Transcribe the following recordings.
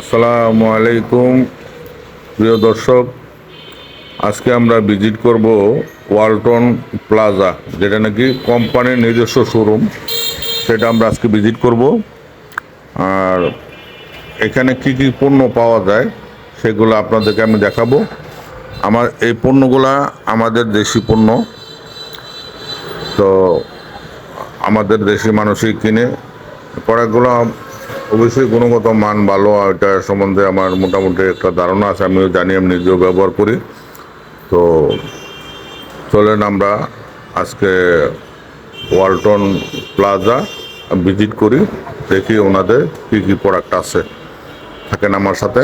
আসসালামু আলাইকুম প্রিয় দর্শক। আজকে আমরা ভিজিট করব ওয়ালটন প্লাজা, যেটা নাকি কোম্পানির নিজস্ব শোরুম। সেটা আমরা আজকে ভিজিট করব। আর এখানে কি কি পণ্য পাওয়া যায় সেগুলো আপনাদেরকে আমি দেখাবো। আমার এই পণ্যগুলা আমাদের দেশি পণ্য, তো আমাদের দেশি মানুষই কিনে। প্রোডাক্টগুলো অবশ্যই গুণগত মান ভালো, এটা সম্বন্ধে আমার মোটামুটি একটা ধারণা আছে, আমিও জানি, আমি নিজেও ব্যবহার করি। তো চলেন আমরা আজকে ওয়ালটন প্লাজা ভিজিট করি, দেখি ওনাদের কী কী প্রোডাক্ট আছে। থাকেন আমার সাথে।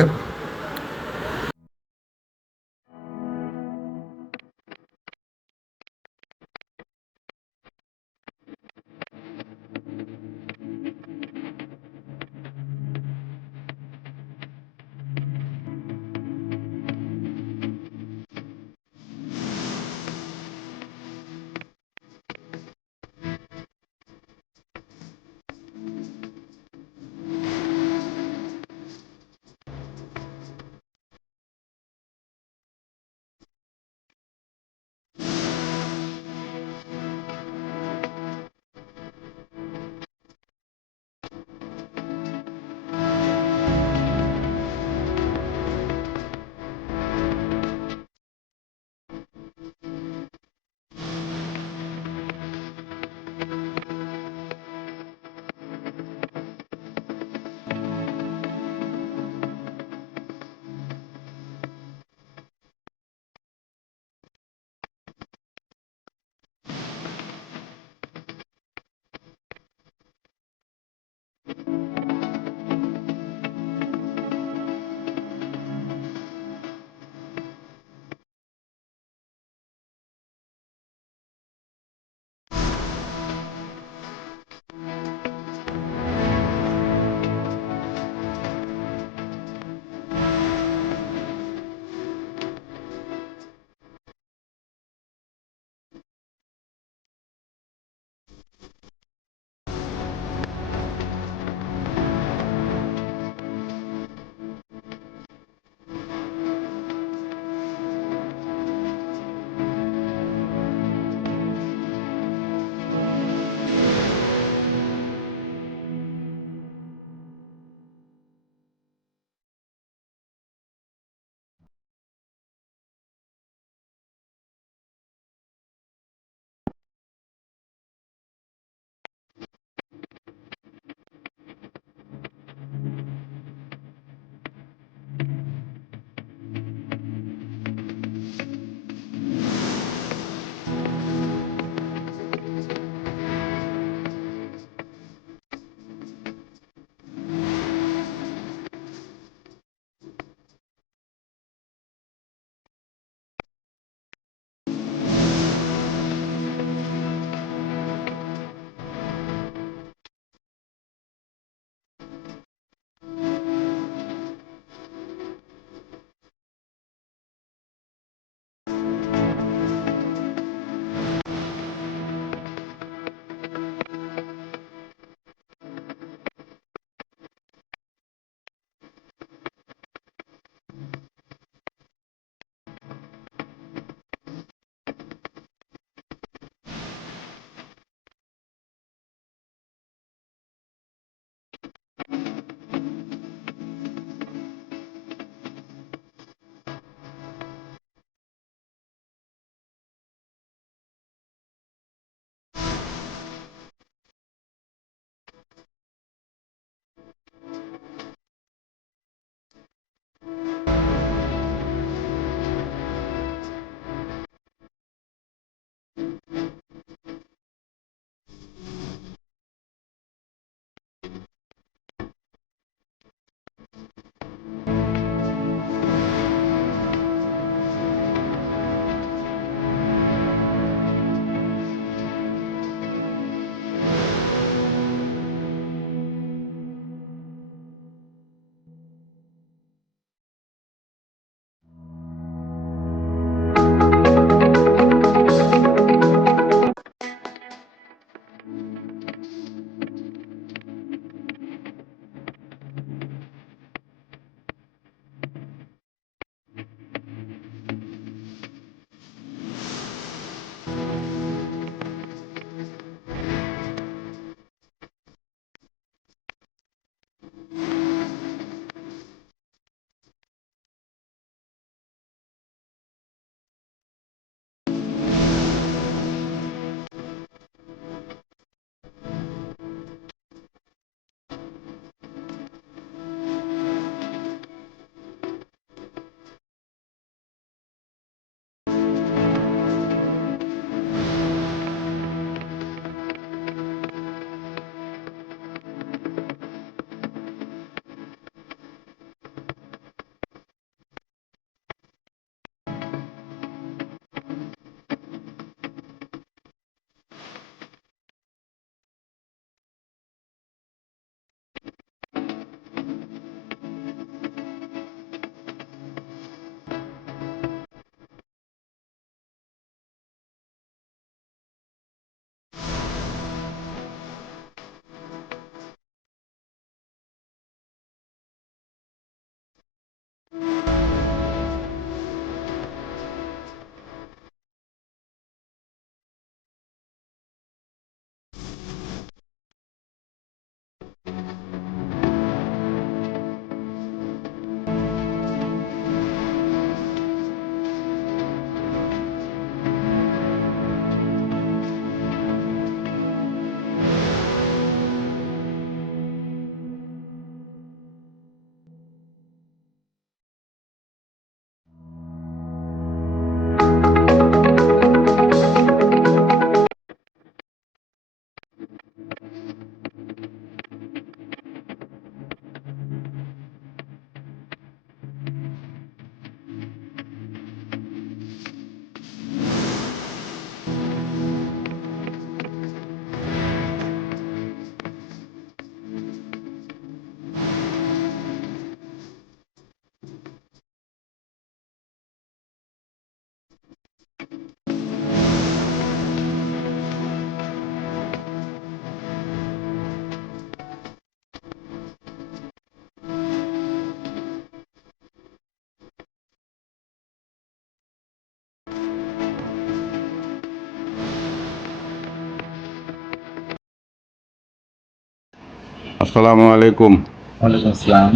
আসসালামু আলাইকুম। ওয়ালাইকুম আসসালাম।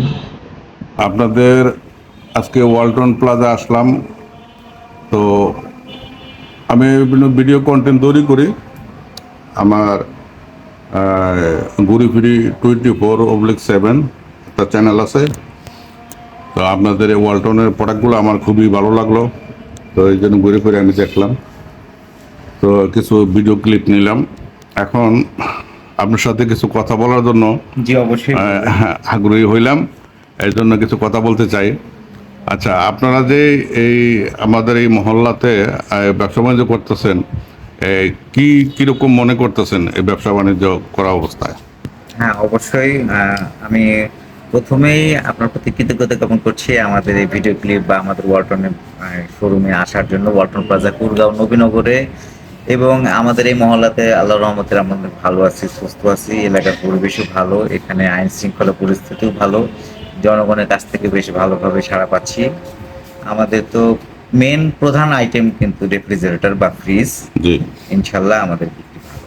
আপনাদের আজকে ওয়ালটন প্লাজা আসলাম। তো আমি বিভিন্ন ভিডিও কন্টেন্ট তৈরি করি। আমার ঘুরি ফিরি 24/7 একটা চ্যানেল আছে। তো আপনাদের এই ওয়ালটনের প্রোডাক্টগুলো আমার খুবই ভালো লাগলো, তো এই জন্য ঘুরে ফিরে আমি দেখলাম, তো কিছু ভিডিও ক্লিপ নিলাম। এখন আপনার সাথে কিছু কথা বলার জন্য জি অবশ্যই বলবেন। আগ্রহী হইলাম, এই জন্য কিছু কথা বলতে চাই। আচ্ছা, আপনারা যে এই আমাদের এই মহল্লাতে ব্যবসা বাণিজ্য করতেছেন, কি কিরকম মনে করতেছেন এই ব্যবসা বাণিজ্য করা অবস্থায়? হ্যাঁ অবশ্যই, আমি প্রথমেই আপনার প্রতি কৃতজ্ঞতা জ্ঞাপন করছি আমাদের এই ভিডিও ক্লিপ বা আমাদের ওয়ালটনের শোরুমে আসার জন্য। ওয়ালটন প্লাজা কুরগাঁও নবীনগরে, এবং আমাদের এই মহল্লাতে আল্লাহর রহমতে আমরা ভালো আছি, সুস্থ আছি। এলাকার পরিবেশও ভালো, এখানে আইন শৃঙ্খলা পরিস্থিতিও ভালো, জনগণের কাছ থেকে বেশ ভালোভাবে সাড়া পাচ্ছি। আমাদের তো মেন প্রধান আইটেম কিন্তু রেফ্রিজারেটর বা ফ্রিজ। জি, ইনশাল্লাহ আমাদের বিক্রি ভালো।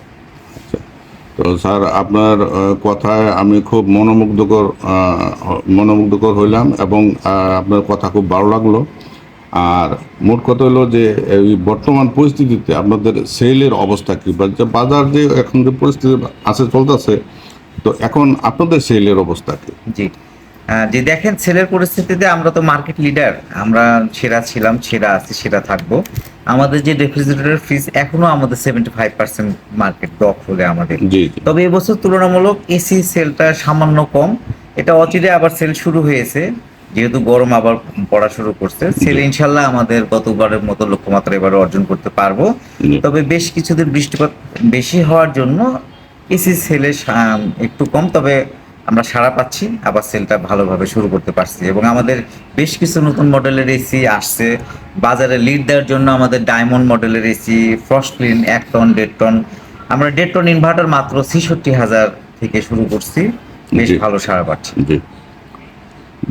তো স্যার আপনার কথায় আমি খুব মনোমুগ্ধকর হইলাম, এবং আপনার কথা খুব ভালো লাগলো। আর মোট কথা হলো যে এই বর্তমান পরিস্থিতিতে আপনাদের সেলের অবস্থা কি, বা যে বাজার যে এখন যে পরিস্থিতি আছে চলতেছে, তো এখন আপনাদের সেলের অবস্থা কি? জি, যে দেখেন সেলের পরিস্থিতিতে আমরা তো মার্কেট লিডার, আমরা সেরা ছিলাম, সেরা আছি, সেরা থাকবো। আমাদের যে রেফ্রিজারেটর ফ্রিজ এখনো আমাদের 75% মার্কেট দখলে আমাদের। জি জি তবে এবছর তুলনামূলক এসি সেলটা সামান্য কম। এটা অচিরে আবার সেল শুরু হয়েছে, যেহেতু গরম আবার পড়া শুরু করছে। সেল ইনশাল্লাহ আমাদের গতবারের মতো লক্ষ্যমাত্রা এবারে অর্জন করতে পারবো। জি তবে বেশ কিছুদিন বৃষ্টিপাত বেশি হওয়ার জন্য এসি সেলে একটু কম, তবে আমরা সাড়া পাচ্ছি, আবার সেলটা ভালোভাবে শুরু করতে পারছি। এবং আমাদের বেশ কিছু নতুন মডেলের এসি আসছে বাজারে লিড দেওয়ার জন্য। আমাদের ডায়মন্ড মডেলের AC, frost clean 1 ton 1.5 ton, আমরা 1.5 টন ইনভার্টার মাত্র 66,000 থেকে শুরু করছি, বেশ জি ভালো সাড়া পাচ্ছি। জি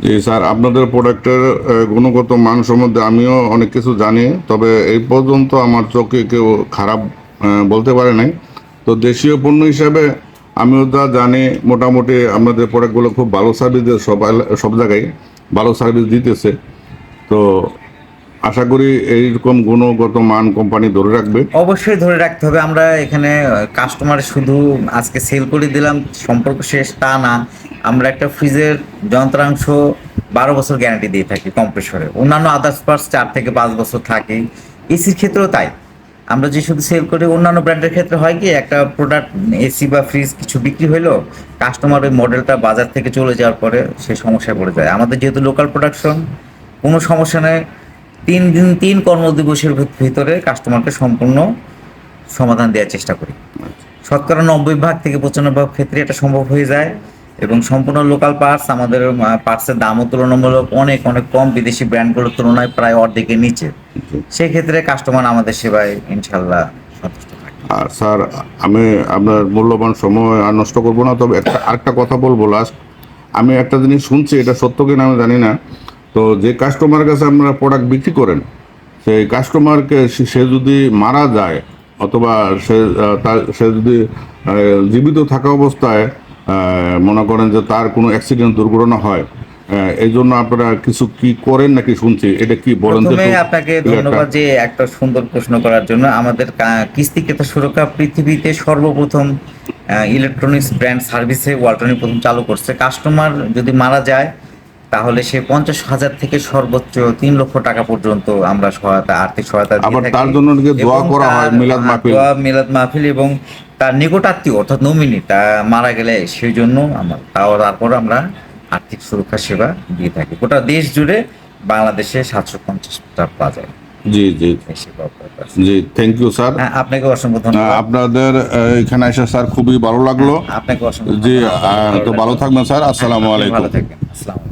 জি স্যার, আপনাদের প্রোডাক্টের গুণগত মান সম্বন্ধে আমিও অনেক কিছু জানি, তবে এই পর্যন্ত আমার চোখে কেউ খারাপ বলতে পারে নাই। তো দেশীয় পণ্য হিসাবে আমিও যা জানি, মোটামুটি আপনাদের প্রোডাক্টগুলো খুব ভালো সার্ভিস দেয়, সব জায়গায় ভালো সার্ভিস দিতেছে। তো আশা করি এইরকম গুণগত মান কোম্পানি ধরে রাখবে। অবশ্যই ধরে রাখতে হবে। আমরা এখানে কাস্টমার শুধু আজকে সেল করে দিলাম সম্পর্ক শেষ তা না। আমরা একটা ফ্রিজের যন্ত্রাংশ 12 বছর গ্যারান্টি দিয়ে থাকি কম্প্রেসরে। অন্যান্য আদার্স পার্টস 4 থেকে 5 বছর থাকে। এসির ক্ষেত্রেও তাই। আমরা যে শুধু সেল করি, অন্যান্য ব্র্যান্ডের ক্ষেত্রে হয় কি, একটা প্রোডাক্ট এসি বা ফ্রিজ কিছু বিক্রি হইলো, কাস্টমার ওই মডেলটা বাজার থেকে চলে যাওয়ার পরে সে সমস্যায় পড়ে যায়। আমাদের যেহেতু লোকাল প্রোডাকশন, কোনো সমস্যা নেই। 3 দিন 3 কর্মদিবসের ভিতরে কাস্টমারকে সম্পূর্ণ সমাধান দেওয়ার চেষ্টা করি। শতকরা 90 ভাগ থেকে 95 ভাগ ক্ষেত্রে এটা সম্ভব হয়ে যায়। এবং সম্পূর্ণ লোকাল পার্টস, আমাদের পার্টসের দামও তুলনামূলক অনেক অনেক কম, বিদেশি ব্র্যান্ডগুলোর তুলনায় প্রায় অর্ধেকের নিচে। সেক্ষেত্রে কাস্টমার আমাদের সেবায় ইনশাল্লাহ সন্তুষ্ট থাকে। আর স্যার, আমি আপনার মূল্যবান সময় আর নষ্ট করবো না, তবে আরেকটা কথা বলবো লাস্ট। আমি একটা জিনিস শুনছি, এটা সত্য কিনা আমি জানি না। তো যে কাস্টমারের কাছে আপনারা প্রোডাক্ট বিক্রি করেন, সেই কাস্টমারকে সে যদি মারা যায়, অথবা সে যদি জীবিত থাকা অবস্থায় মনে করেন যে তার কোনো অ্যাক্সিডেন্ট দুর্ঘটনা হয়, এই জন্য আপনারা কিছু কি করেন নাকি শুনছি, এটা কি বলেন তো প্রথমে একটু? আপনাকে ধন্যবাদ যে একটা সুন্দর প্রশ্ন করার জন্য। আমাদের কিস্তি ক্রেতা সুরক্ষা পৃথিবীতে সর্বপ্রথম ইলেকট্রনিক্স ব্র্যান্ড সার্ভিসে ওয়ালটনই প্রথম চালু করছে। কাস্টমার যদি মারা যায় তাহলে সে 50,000 থেকে সর্বোচ্চ 3 লক্ষ টাকা পর্যন্ত আমরা আর্থিক সহায়তা দিয়ে আবার থাকি। তার জন্য নাকি দোয়া এবং করা হয়, তার মিলাদ মাহফিল। মিলাদ মাহফিল, এবং তার নিকটাত্মীয় অর্থাৎ নমিনি তা মারা গেলে সেই জন্য তারপর আমরা আর্থিক সুরক্ষা সেবা দিয়ে থাকি। গোটা দেশ জুড়ে বাংলাদেশে 750টা প্লাজায় জি জি এই সেবা উপলব্ধ আছে। জি, থ্যাংক ইউ স্যার। হ্যাঁ, আপনাকে অসংখ্য ধন্যবাদ। আপনাদের এখানে এসে স্যার খুবই ভালো লাগলো। আপনাকে অসংখ্য জি, ধন্যবাদ। তো ভালো থাকবেন স্যার। আসসালামু আপনি আলাইকুম। ভালো থাকবেন। আসসালামু আলাইকুম।